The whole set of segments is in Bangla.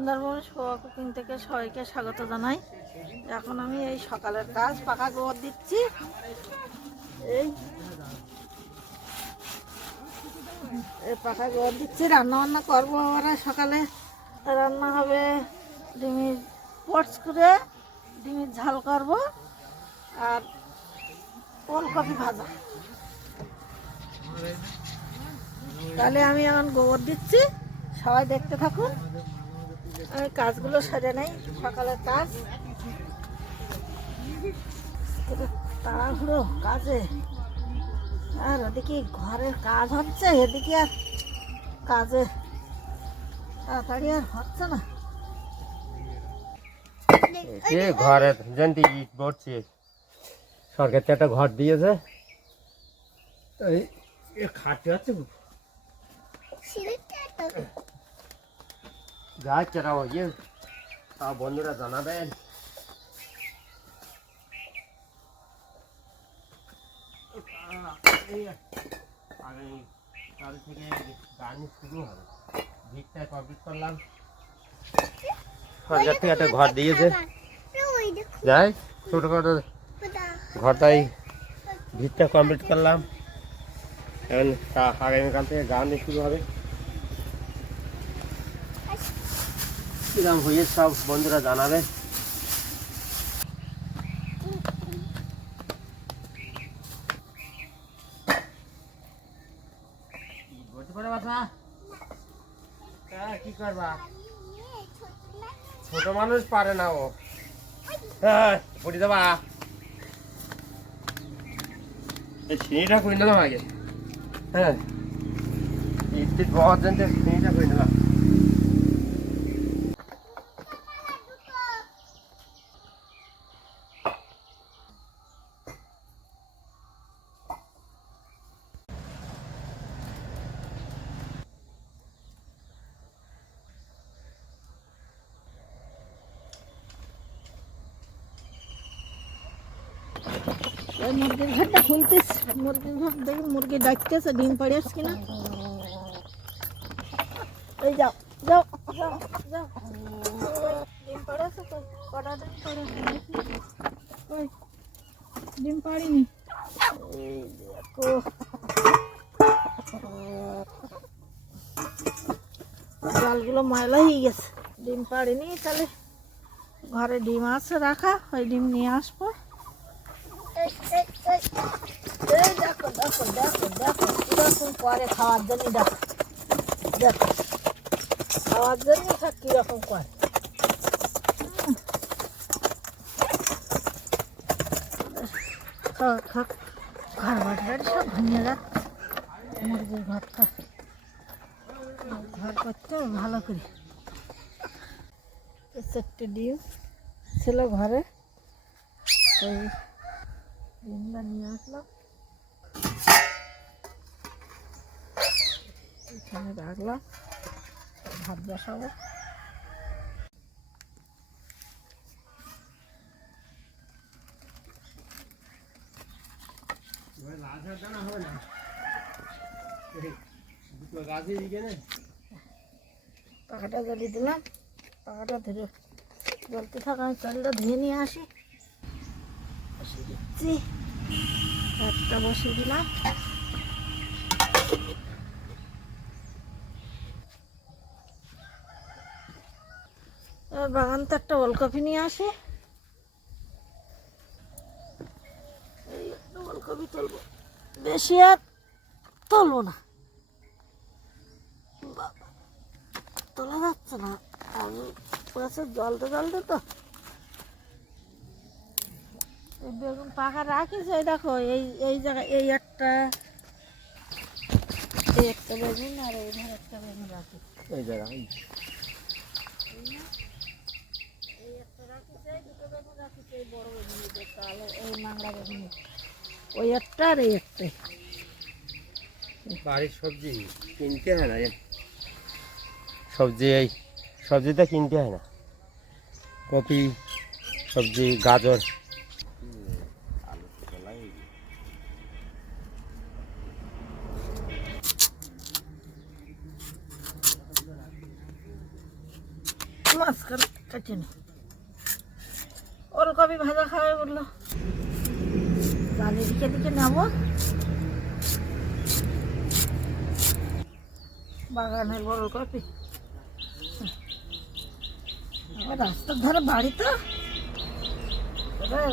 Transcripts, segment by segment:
সুন্দরবন শোয়া কুকিং থেকে সবাইকে স্বাগত জানাই। এখন আমি এই সকালের কাজ পাকা গোবর দিচ্ছি। এই পাকা গোবর দিচ্ছি রান্না বান্না করব আমরা সকালে। রান্না হবে ডিমির পটস করে, ডিমির ঝাল করব আর ওলকপি ভাজা। তাহলে আমি এখন গোবর দিচ্ছি, সবাই দেখতে থাকুন। আমি কাজগুলো সেরে নেই সকালের কাজ। তাড়াহুড়ো কাজে। আর ওদিকে ঘরের কাজ হচ্ছে এদিকে আর কাজে তাড়াতাড়ি আর হচ্ছে না। এ ঘরে জানতি ইট পড়ছে সরকার তো একটা ঘর দিয়েছে। এই এ খাটতে হচ্ছে যা চেরা ইয়ে। তা বন্ধুরা জানাবেন। আগামী কাল থেকে গান শুরু হবে। কমপ্লিট করলাম। সরকার থেকে একটা ঘর দিয়েছে যাই ছোটখাটো ঘরটাই ভিতটা কমপ্লিট করলাম। এখন তা- আগামীকাল থেকে গান শুরু হবে। কিরম হয়ে সব বন্ধুরা জানাবে। কি করবা? ছোট মানুষ পারে না ও। হ্যাঁ পড়ি দেবা এই সিঁড়িটা করে নিলাম আগে। হ্যাঁ। ইট টিট পাওয়ার জন্য সিঁড়িটা করে নিলাম এই মুরগির ঘরটা খুলতেছে মুরগির ঘর দেখি মুরগি ডাকতেছে, ডিম পাড়ে আসছে কিনা। এই যাও যাও ডিম পাড়ে ডিম পাড়িনি। জালগুলো ময়লা হয়ে গেছে। ডিম পাড়িনি, তাহলে ঘরে ডিম আছে, রাখা। ওই ডিম নিয়ে আসব। দেখো দেখো দেখো দেখো কীরকম করে খাওয়ার জন্য দেখো খাওয়ার জন্য সব কীরকম করে উম। খাক ঘর বাড়ি সব ভেঙে যাচ্ছে মুরগির ঘরটা ঘর করতে ভালো করে চারটে ডিম ছিল ঘরে ওই ডিমটা নিয়ে আসলাম এখানে রাখলাম ভাত বসাবো পাখাটা জ্বালিয়ে দিলাম। পাখাটা ধরে জ্বলতে থাকা আমি চালটা ধুয়ে নিয়ে আসি। দিচ্ছি। একটা বসিয়ে দিলাম। বাগান তো একটা ওলকপি নিয়ে আসে। ওলকপি তুলবো। বেশি আর তুলবো না। তোলা যাচ্ছে না। আমি জলতে জলতে তো বেগুন পাকা রাখিস এই দেখো এই এই জায়গায় এই একটা এই একটা বেগুন আর এই ধারে একটা বেগুন রাখি। এই বেগুন ওই একটা আর এই একটা। বাড়ির সবজি? কিনতে হয় না সবজি এই সবজিটা কিনতে হয় না। কপি সবজি গাজর ও কাটে নি ওলকপি ভাজা খাবে বলল। গালি দিকে দিকে নেব বাগানের ওলকপি। রাস্তার ধারে বাড়ি তো?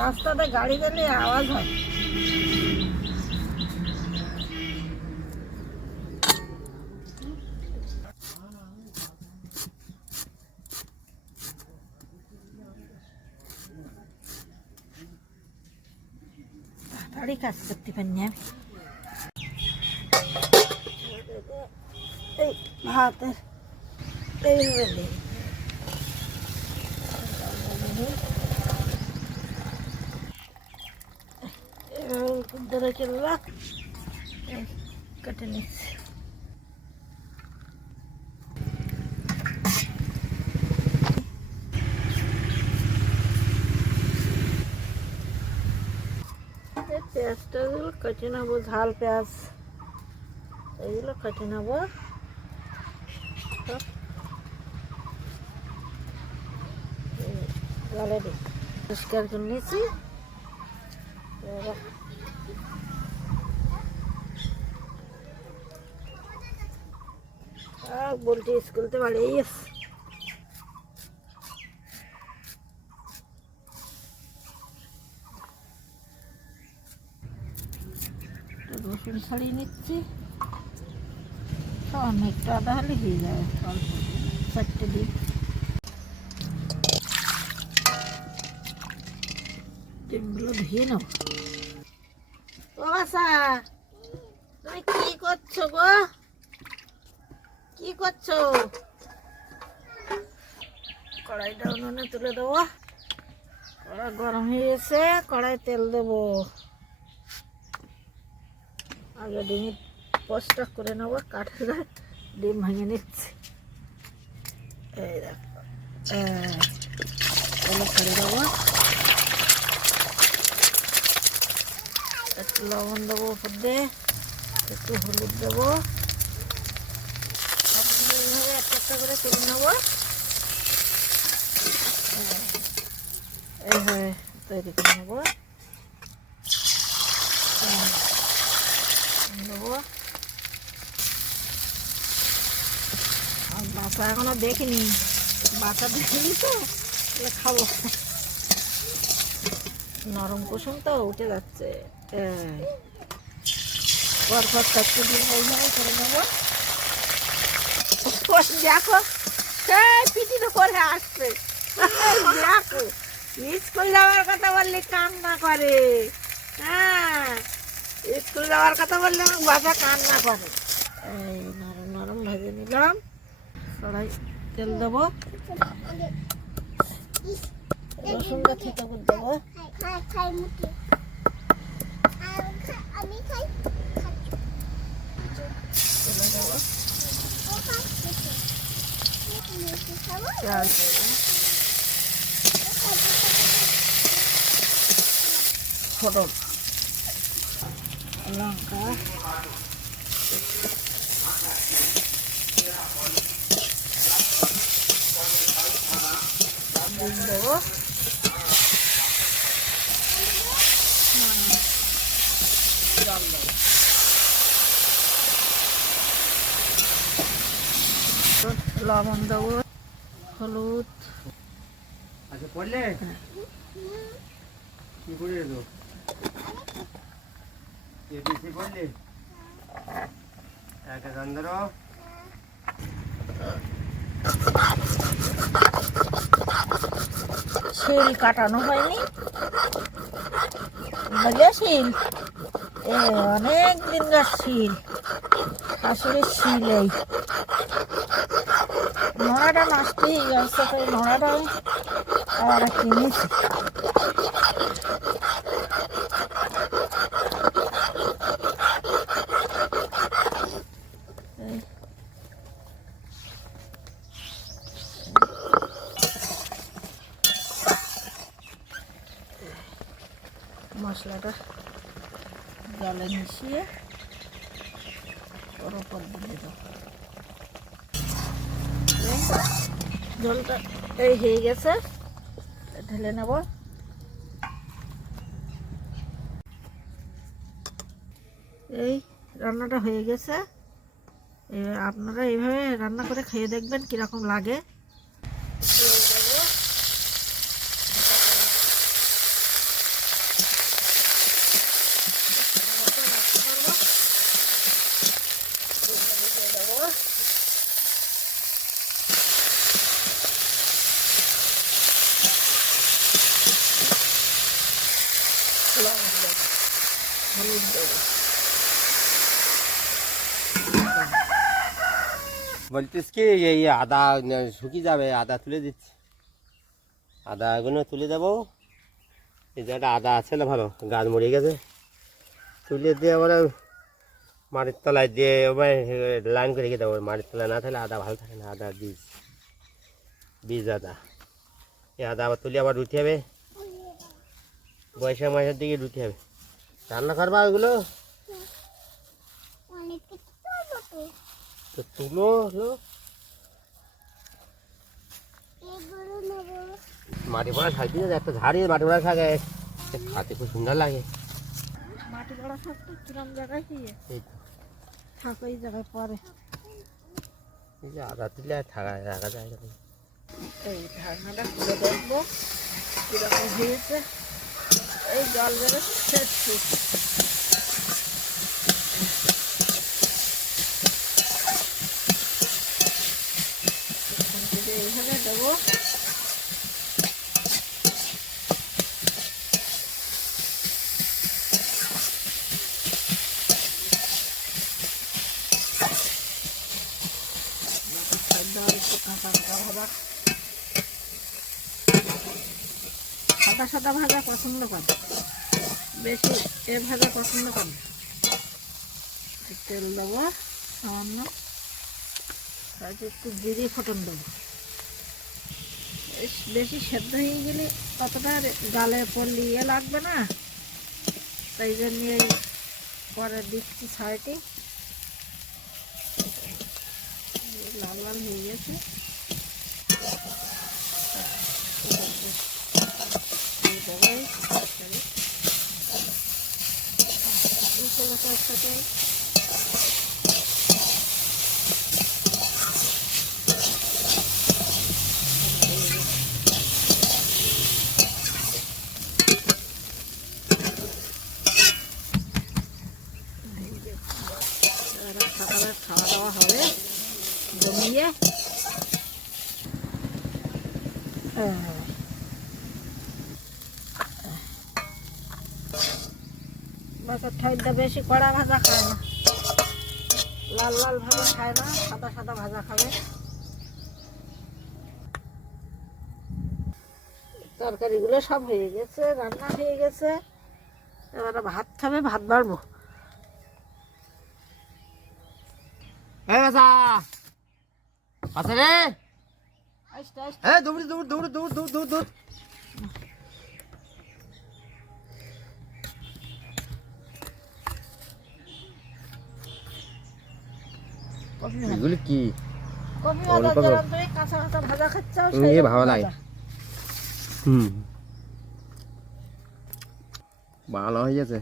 রাস্তাতে গাড়ি গেলে আওয়াজ হয়। তাড়াতাড়ি কাজ করতে পারিনি আমি এই ভাতের এইভাবে নেই এভাবে ধরে চললাম এই কেটে নিচ্ছি এই পেঁয়াজটা গুলো কেটে নেব ঝাল পেঁয়াজ এইগুলো কেটে নেব জলে দিই পরিষ্কার করে নিয়েছি এবার আহ, বলছি স্কুলতে বাড়ি এসে রসুন ছাড়িয়ে নিচ্ছি। অনেকটা তাহলে হয়ে যাবে অল্প। চারটে দিই ডিমগুলো ধুয়ে নাও। তুমি কি করছ গো? কি করছ? কড়াইটা উনুনে তুলে দেবো। কড়াই গরম হয়ে গেছে কড়াই তেল দেবো। আগে ডিমের পোস্টটা করে নেব কাঠের ডিম ভেঙে নিচ্ছি। এই দেখো দেবো। একটু লবণ দেবো উপর দিয়ে, একটু হলুদ দেবো। একটা একটা করে তুলে নেব। এইভাবে তৈরি করে নেব হ্যাঁ। দেবো বাসা এখনও দেখিনি। বাসা দেখিনি তো, তাহলে খাব। নরম কুসুম তো, উঠে যাচ্ছে। পর পর করে নেব। দেখো পিটিতে করে আসছে। স্কুল যাওয়ার কথা বললে, কান্না করে। হ্যাঁ স্কুল যাওয়ার কথা বললে করে। এই, নরম নরম ভেজে নিলাম। কড়াই তেল দেবো। রসুনটা থেতো করে দেবো। পেঁয়াজ দেবো ফোটন লঙ্কা ডিম দেবো হ্যাঁ, জল দেবো লবণ দেবো হলুদ। আচ্ছা পড়লে? কি করে এলো? এবিসি শিল কাটানো হয়নি? বুঝলে শিল? এ অনেক দিনকার শিল। শাশুড়ির শিল এই তো এই নোড়াটা আমি আবার কিনেছি এই মশলাটা জলে মিশিয়ে ওর উপর দিয়ে দেবো দিয়ে ঝোলটা এই হয়ে গেছে। ঢেলে নেব। এই রান্নাটা হয়ে গেছে। আপনারা এইভাবে রান্না করে খেয়ে দেখবেন কীরকম লাগে দিয়ে দেবো। মতো রাখতে পারব। এইভাবে দিয়ে দেবো। লবণ দেবো বলছিস কি, এই আদা শুকিয়ে যাবে, আদা তুলে দিচ্ছি। আদাগুলো তুলে দেবো। এই যে আদা আছে না ভালো, গাছ মরে গেছে। তুলে দিয়ে আবার মাটির তলায় দিয়ে এবার লাইন করে রেখে দেবো। মাটির তলায় না থাকলে আদা ভালো থাকে না, আদা বীজ বীজ আদা। এই আদা আবার তুলে আবার রুটি হবে। বৈশাখ মাসের দিকে রুটি হবে রান্না করবা করব তো তো তুলো হলো। মাটি পড়া শাক দিয়ে একটা ঝাড়িয়ে মাটি পড়া শাক খাতে খুব সুন্দর লাগে। মাটি বড়া থাকতো কিরম জায়গায় এই তো। থাকো জায়গায় পরে এই যে আদা তুলে থাকা রাখা যায় না। এই ঢাকনাটা খুলে দেখব কীরকম হয়েছে। এই জল ঠিক এখান এইভাবে দেবো সাদা সাদা ভাজা পছন্দ করে। বেশি এ ভাজা পছন্দ করে। তেল দেবো, সামান্য। তারপর একটু জিরে ফোটন দেবো। বেশ- সেদ্ধ হয়ে গেলে কতটা রে- গালে পড়লে ইয়ে লাগবে না। তাই জন্য পরে দিচ্ছি সাইডে লাল লাল হয়ে গেছে দিয়ে দেবো এই তরকারি। এই সব একসাথে এবার সকালে খাওয়া দাওয়া হবে জমিয়ে আহ। বাচ্চার ঠাইটা বেশি কড়া ভাজা খায় না। লাল লাল ভাজা খায় না সাদা সাদা ভাজা খাবে। তরকারিগুলো সব হয়ে গেছে রান্না হয়ে গেছে। এবারে ভাত খাবে ভাত বাড়বো। রে। আসতে হ্যাঁ দৌড়ি দৌড় দৌড় দৌড় দৌড় দৌড় এগুলি কি? কপি ভাজা যেরকম তুমি কাঁচা কাঁচা ভাজা খাচ্ছ সেই ভালো লাগে। হুম। ভালো হয়ে গেছে।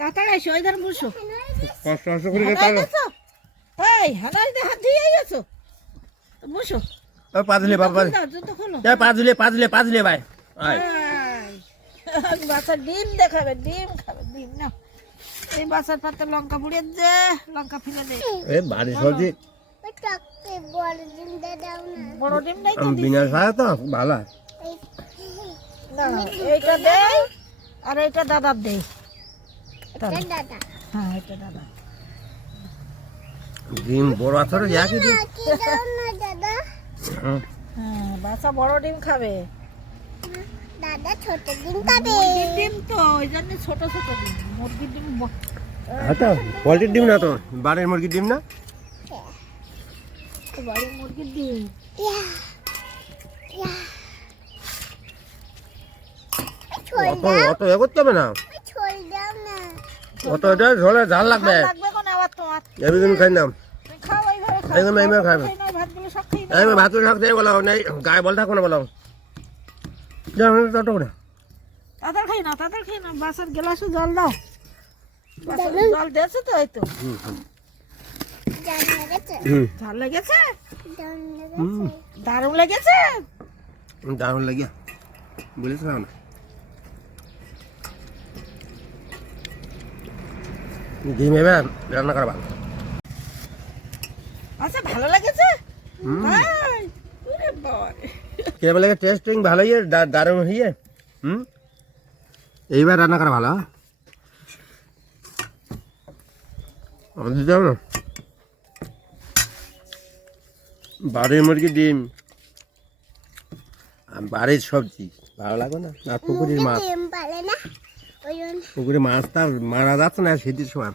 তাড়াতাড়ি এসো ওই ধারে বসো। কষ্ট করে হানাই গেছো এই হানাই দিয়ে হাত দিয়ে গেছো বসো। বাবা খোলো, জুতো খোলো। পাঁচলে পাঁচলে পাঁচলে ভাই। বাচ্চা ডিম দেখাবে ডিম খাবে ডিম না এই বাচ্চার পাতে লঙ্কা পুড়িয়ে দে লঙ্কা ফেলে দে। এ বাড়ি সবজি। বড় ডিম দিয়ে না। নাই তো বিনা খায় তো ভালো এইটা দেই আর এইটা দাদার এটা দাদা। হ্যাঁ এটা দাদা। ডিম বড় আছে রে একই কি দাও না দাদা। হ্যাঁ বাচ্চা বড় ডিম খাবে। দাদা ছোট ডিম খাবে। ডিম তো ওই জন্য ছোট ছোট ডিম। মুরগির ডিম হ্যাঁ তো পোলট্রির ডিম না তো? বাড়ির মুরগির ডিম না? বাড়ির মুরগির ডিম। অত অত এ করতে হবে না। অত এটা ঝোলে ঝাল লাগবে তোমার তুমি খাই খাবে। নাও। ভাত শাক দিয়ে বলো নেই গায়ে বল থাকো না বলো যাও তত করে তাদের খাই না তাদের খাই না বাসার গ্লাসে জল দাও। জল দিয়েছে তো এই তো। জান লেগেছে? হুম। ঝাল লেগেছে? হুম লেগেছে? দারুণ লেগেছে? দারুণ লাগিয়া। বলেছিলাম না? ডিম এবার রান্না করা ভালো আচ্ছা ভালো লেগেছে? তাই? ওরে বাবা। কেমন লাগে টেস্টিং ভালো ইয়ে দা- দারুণ হইয়ে হুম? এইবার রান্না করা ভালো দিতে না বাড়ির মুরগি ডিম আর বাড়ির সবজি ভালো লাগবে না? আর পুকুরের মাছ। পুকুরে মাছটা মারা যাচ্ছে না শীতের সময়।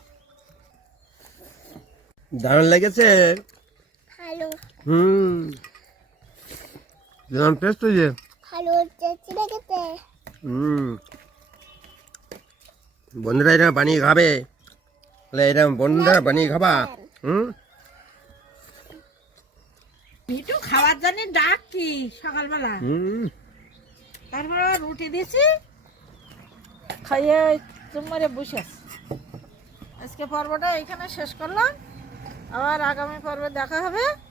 দারুণ লেগেছে। হুম। বন্ধুরা বানিয়ে খাবে? তাহলে এটা বন্ধুরা বানিয়ে খাবা? হুম? খাওয়ার জন্য ডাক কি সকালবেলা। হুম। তারপর রুটি দিছি খাইয়ে তোমারে বসে। আজকে পর্বটা এখানে শেষ করলাম। আবার আগামী পর্বে দেখা হবে।